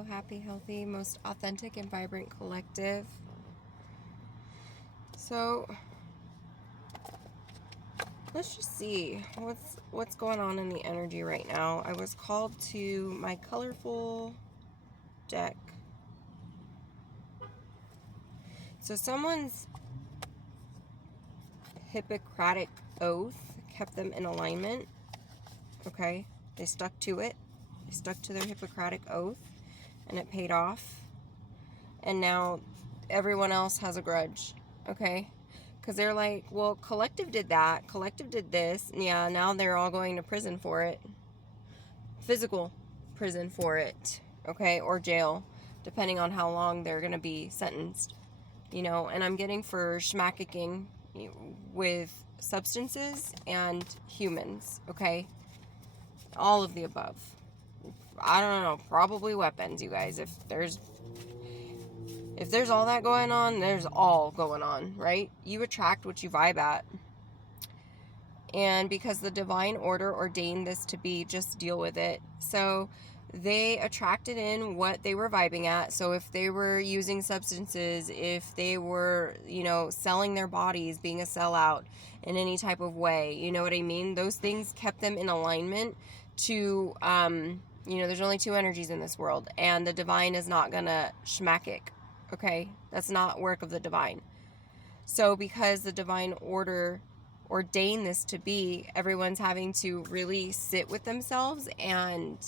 grow happy, healthy, most authentic and vibrant collective. So let's just see what's going on in the energy right now. I was called to my colorful deck. So someone's Hippocratic oath kept them in alignment. Okay, they stuck to it. They stuck to their Hippocratic oath, and it paid off. And now everyone else has a grudge. Okay, because they're like, well, collective did that, collective did this. Yeah, now they're all going to prison for it. Physical prison for it. Okay, or jail, depending on how long they're going to be sentenced. You know, and I'm getting for schmacking with substances and humans. Okay, all of the above. I don't know, probably weapons, you guys. If there's all that going on, there's all going on, right? You attract what you vibe at. And because the divine order ordained this to be, just deal with it. So they attracted in what they were vibing at. So if they were using substances, if they were, selling their bodies, being a sellout in any type of way, you know what I mean? Those things kept them in alignment to, there's only two energies in this world, and the divine is not gonna schmack it. Okay? That's not work of the divine. So because the divine order ordained this to be, everyone's having to really sit with themselves and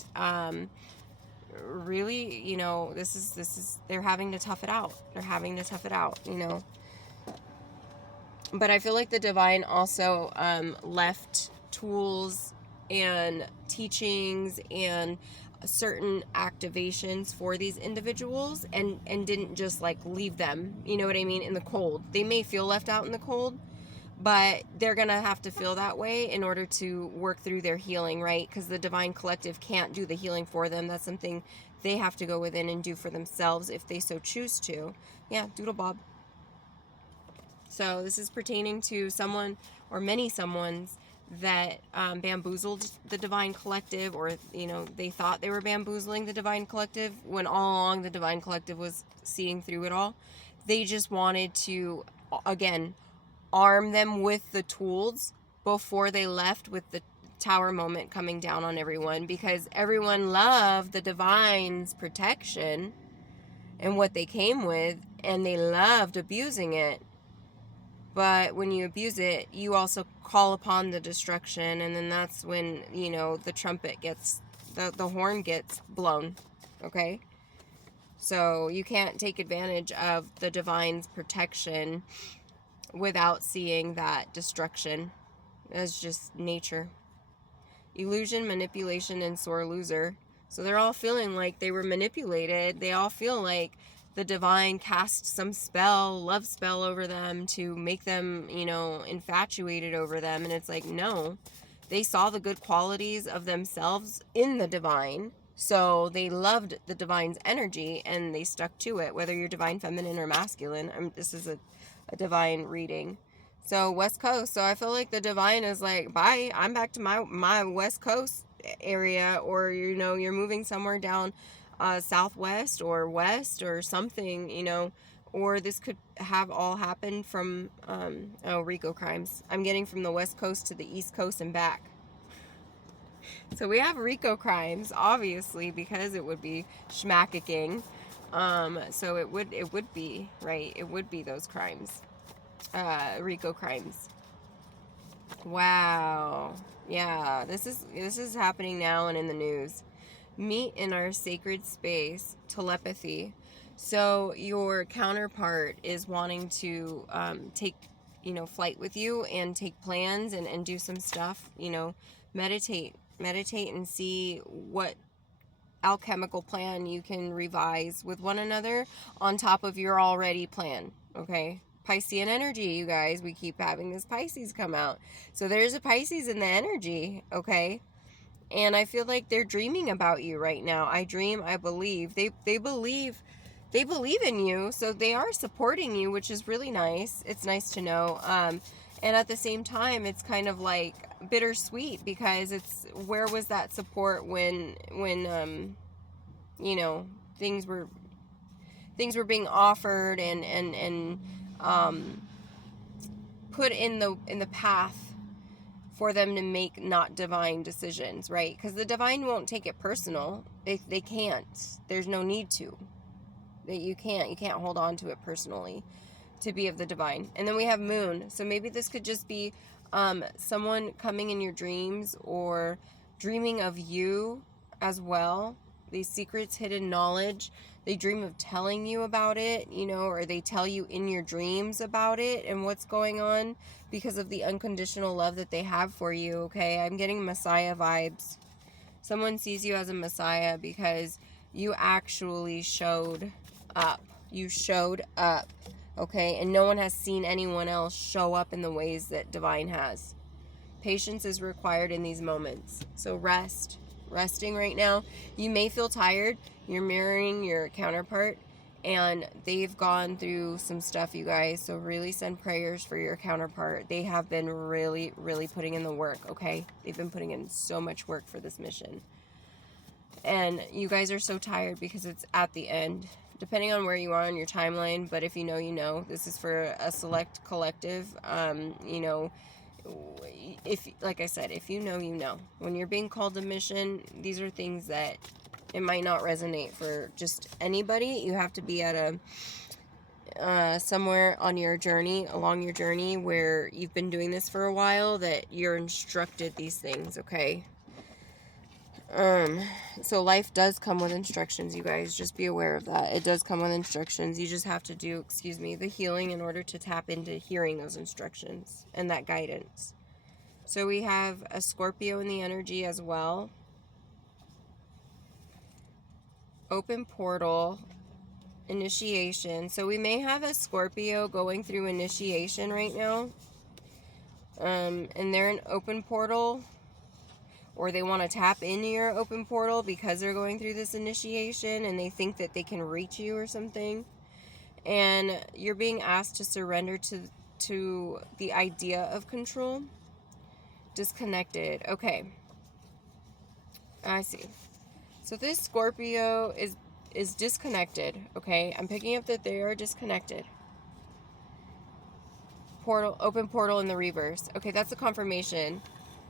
really, this is they're having to tough it out. They're having to tough it out, But I feel like the divine also left tools and teachings and certain activations for these individuals and didn't just like leave them, you know what I mean, in the cold. They may feel left out in the cold, but they're gonna have to feel that way in order to work through their healing, right? Because the divine collective can't do the healing for them. That's something they have to go within and do for themselves if they so choose to. Yeah, doodle bob. So this is pertaining to someone or many someones that bamboozled the divine collective, or they thought they were bamboozling the divine collective when all along the divine collective was seeing through it all. They just wanted to, again, arm them with the tools before they left, with the tower moment coming down on everyone, because everyone loved the divine's protection and what they came with, and they loved abusing it. But when you abuse it, you also call upon the destruction, and then that's when, the trumpet gets, the horn gets blown, okay? So you can't take advantage of the divine's protection without seeing that destruction. That's just nature. Illusion, manipulation, and sore loser. So they're all feeling like they were manipulated. They all feel like the divine cast some spell, love spell over them to make them, infatuated over them. And it's like, no. They saw the good qualities of themselves in the divine. So they loved the divine's energy and they stuck to it, whether you're divine feminine or masculine. This is a divine reading. So West Coast. So I feel like the divine is like, bye, I'm back to my West Coast area, or you're moving somewhere down southwest or west or something, or this could have all happened from RICO crimes. I'm getting from the West Coast to the East Coast and back. So we have RICO crimes, obviously, because it would be schmackicking. So it would be, right? It would be those crimes. RICO crimes. Wow. Yeah, this is happening now and in the news. Meet in our sacred space, telepathy. So your counterpart is wanting to take, flight with you and take plans and do some stuff, meditate and see what alchemical plan you can revise with one another on top of your already plan, okay? Piscean energy, you guys. We keep having this Pisces come out. So there's a Pisces in the energy, okay? And I feel like they're dreaming about you right now. I believe. They believe in you, so they are supporting you, which is really nice. It's nice to know. And at the same time, it's kind of like bittersweet, because it's, where was that support when things were being offered and put in the path for them to make not divine decisions, right? Because the divine won't take it personal. They can't. There's no need to. You can't hold on to it personally to be of the divine. And then we have moon. So maybe this could just be someone coming in your dreams or dreaming of you as well. These secrets, hidden knowledge, they dream of telling you about it, you know, or they tell you in your dreams about it and what's going on because of the unconditional love that they have for you, okay? I'm getting Messiah vibes. Someone sees you as a Messiah because you actually showed up. You showed up, okay? And no one has seen anyone else show up in the ways that divine has. Patience is required in these moments. So resting right now. You may feel tired. You're mirroring your counterpart, and they've gone through some stuff, you guys. So really send prayers for your counterpart. They have been really, really putting in the work, okay? They've been putting in so much work for this mission. And you guys are so tired because it's at the end, depending on where you are on your timeline. But if you know, you know. This is for a select collective. You know, if, like I said, if you know, you know. When you're being called to mission, these are things that it might not resonate for just anybody. You have to be at a somewhere on your journey, along your journey, where you've been doing this for a while, that you're instructed these things, okay? So life does come with instructions, you guys. Just be aware of that. It does come with instructions. You just have to do, the healing in order to tap into hearing those instructions and that guidance. So we have a Scorpio in the energy as well. Open portal, initiation. So we may have a Scorpio going through initiation right now. And they're an open portal, or they want to tap into your open portal because they're going through this initiation and they think that they can reach you or something. And you're being asked to surrender to the idea of control. Disconnected. Okay. I see. So this Scorpio is disconnected, okay? I'm picking up that they are disconnected. Open portal in the reverse. Okay, that's a confirmation.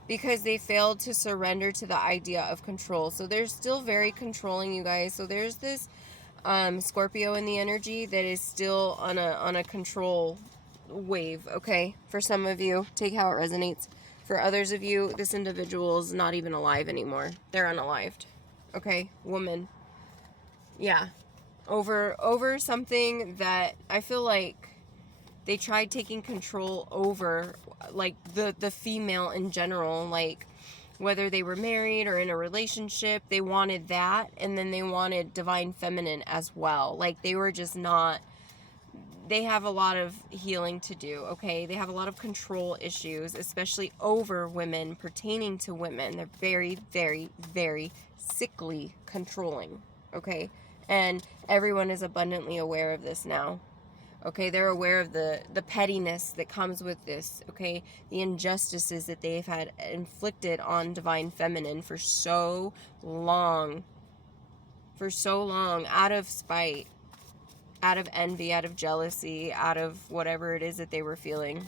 Because they failed to surrender to the idea of control. So they're still very controlling, you guys. So there's this Scorpio in the energy that is still on a control wave, okay? For some of you, take how it resonates. For others of you, this individual is not even alive anymore. They're unalived, okay? Woman. Yeah. Over something that I feel like they tried taking control over, like, the female in general, like, whether they were married or in a relationship, they wanted that, and then they wanted divine feminine as well. Like, they were just not, they have a lot of healing to do, okay? They have a lot of control issues, especially over women, pertaining to women. They're very, very, very sickly controlling, okay? And everyone is abundantly aware of this now. Okay, they're aware of the pettiness that comes with this, okay? The injustices that they've had inflicted on divine feminine for so long. For so long, out of spite, out of envy, out of jealousy, out of whatever it is that they were feeling,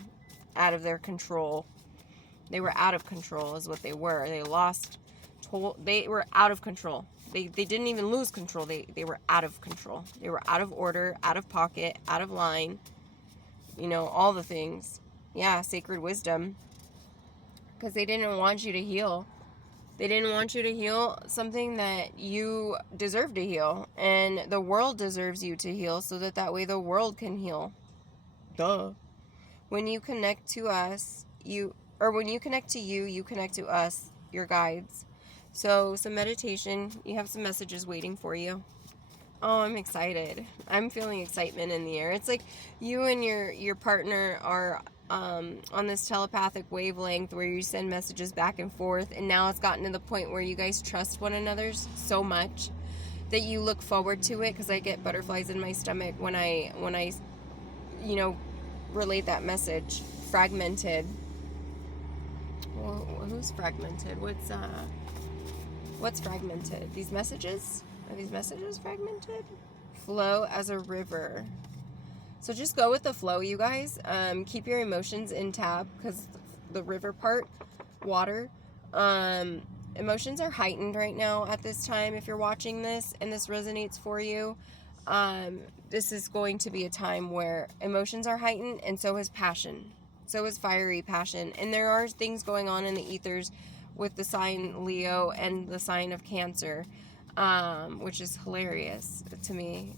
out of their control. They were out of control is what they were. They were out of control. They didn't even lose control. They were out of control. They were out of order, out of pocket, out of line. You know, all the things. Yeah, sacred wisdom. Because they didn't want you to heal. They didn't want you to heal something that you deserve to heal. And the world deserves you to heal so that way the world can heal. Duh. When you connect to us, when you connect to you, you connect to us, your guides. So some meditation, you have some messages waiting for you. Oh, I'm excited. I'm feeling excitement in the air. It's like you and your partner are on this telepathic wavelength where you send messages back and forth, and now it's gotten to the point where you guys trust one another so much that you look forward to it, because I get butterflies in my stomach when I relate that message. Fragmented. Well, who's fragmented? What's fragmented? These messages? Are these messages fragmented? Flow as a river. So just go with the flow, you guys. Keep your emotions in tab, because the river part, water. Emotions are heightened right now at this time. If you're watching this and this resonates for you, this is going to be a time where emotions are heightened, and so is passion. So is fiery passion. And there are things going on in the ethers with the sign Leo and the sign of Cancer, which is hilarious to me.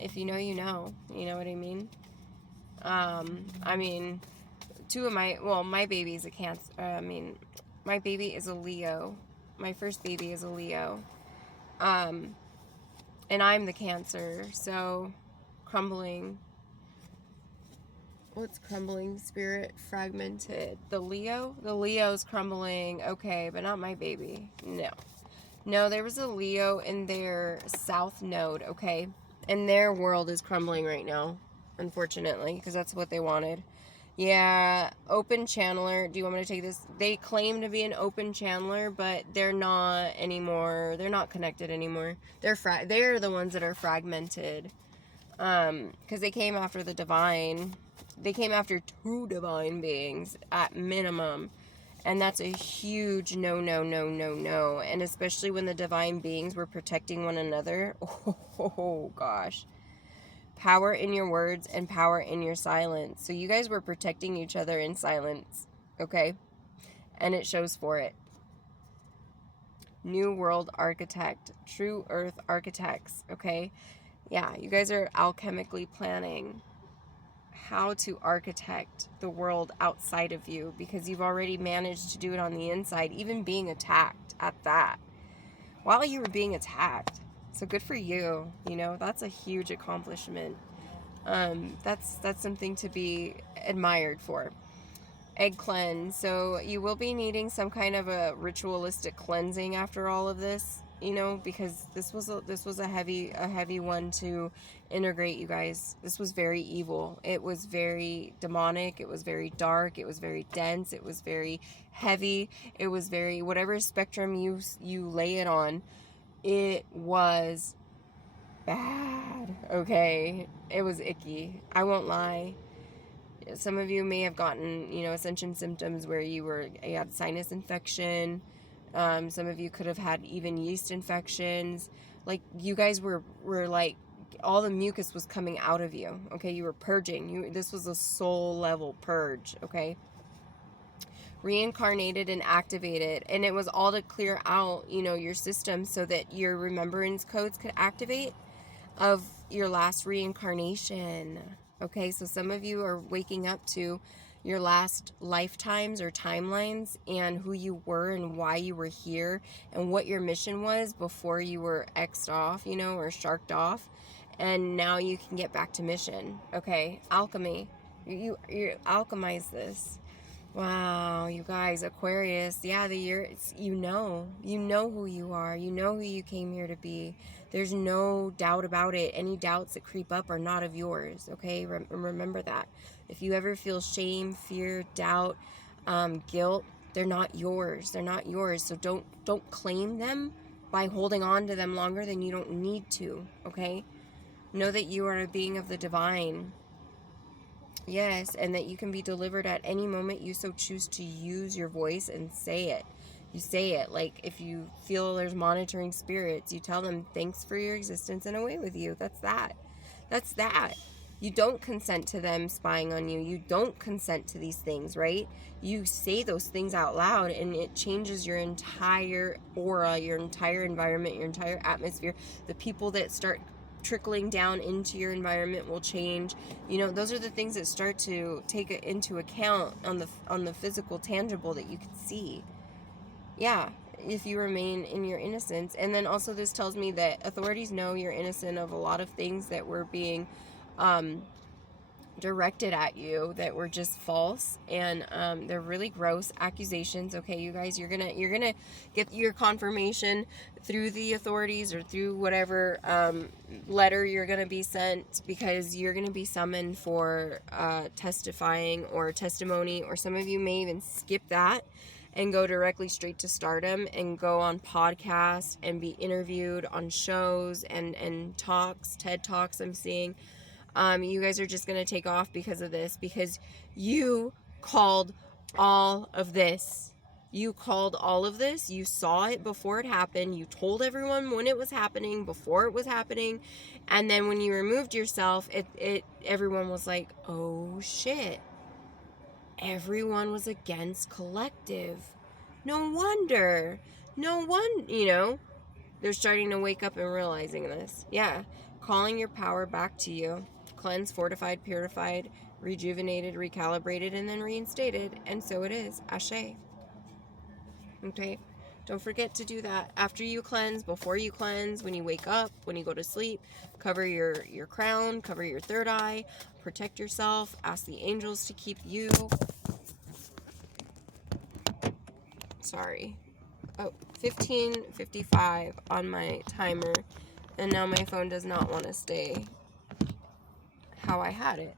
If you know, you know. You know what I mean? I mean, my baby is a Cancer. My baby is a Leo. My first baby is a Leo. And I'm the Cancer. So, crumbling. What's crumbling? Spirit fragmented. The Leo? The Leo's crumbling. Okay, but not my baby. No, there was a Leo in their south node, okay? And their world is crumbling right now, unfortunately, because that's what they wanted. Yeah, open channeler. Do you want me to take this? They claim to be an open channeler, but they're not anymore. They're not connected anymore. They're the ones that are fragmented. Because they came after the divine. They came after 2 divine beings at minimum. And that's a huge no. And especially when the divine beings were protecting one another. Oh gosh. Power in your words and power in your silence. So you guys were protecting each other in silence. Okay? And it shows for it. New World Architect. True Earth Architects. Okay? Yeah, you guys are alchemically planning how to architect the world outside of you, because you've already managed to do it on the inside, even being attacked at that. While you were being attacked. So good for you. You know, that's a huge accomplishment. That's something to be admired for. Egg cleanse. So you will be needing some kind of a ritualistic cleansing after all of this, you know, because this was a heavy one to integrate, you guys. This was very evil. It was very demonic. It was very dark. It was very dense. It was very heavy. It was very, whatever spectrum you lay it on, it was bad. Okay, it was icky. I won't lie. Some of you may have gotten, you know, ascension symptoms where you had sinus infection. Some of you could have had even yeast infections. Like, you guys were like, all the mucus was coming out of you. Okay, you were purging. This was a soul level purge. Okay, reincarnated and activated, and it was all to clear out, you know, your system so that your remembrance codes could activate of your last reincarnation. Okay, so some of you are waking up to your last lifetimes or timelines and who you were and why you were here and what your mission was before you were X'd off, you know, or sharked off. And now you can get back to mission. Okay, alchemy. You alchemize this. Wow, you guys, Aquarius, yeah, the year, you know who you are, you know who you came here to be. There's no doubt about it. Any doubts that creep up are not of yours, okay? Remember that. If you ever feel shame, fear, doubt, guilt, they're not yours. They're not yours. So don't claim them by holding on to them longer than you don't need to, okay? Know that you are a being of the divine. Yes, and that you can be delivered at any moment you so choose to use your voice and say it. You say it. Like, if you feel there's monitoring spirits, you tell them, thanks for your existence and away with you. That's that. That's that. You don't consent to them spying on you. You don't consent to these things, right? You say those things out loud, and it changes your entire aura, your entire environment, your entire atmosphere. The people that start trickling down into your environment will change. You know, those are the things that start to take it into account on the physical, tangible that you can see. Yeah, if you remain in your innocence. And then also this tells me that authorities know you're innocent of a lot of things that were being directed at you that were just false, and they're really gross accusations. Okay, you guys, you're gonna get your confirmation through the authorities or through whatever letter you're gonna be sent, because you're gonna be summoned for testifying or testimony, or some of you may even skip that and go directly straight to stardom and go on podcasts and be interviewed on shows and talks, TED Talks I'm seeing. You guys are just going to take off because of this, because you called all of this. You called all of this. You saw it before it happened. You told everyone when it was happening, before it was happening. And then when you removed yourself, everyone was like, oh shit. Everyone was against collective. No wonder. They're starting to wake up and realizing this. Yeah. Calling your power back to you. Cleansed, fortified, purified, rejuvenated, recalibrated, and then reinstated. And so it is. Ashe. Okay? Don't forget to do that after you cleanse, before you cleanse, when you wake up, when you go to sleep. Cover your crown, cover your third eye, protect yourself, ask the angels to keep you. Sorry. Oh, 15:55 on my timer, and now my phone does not want to stay how I had it.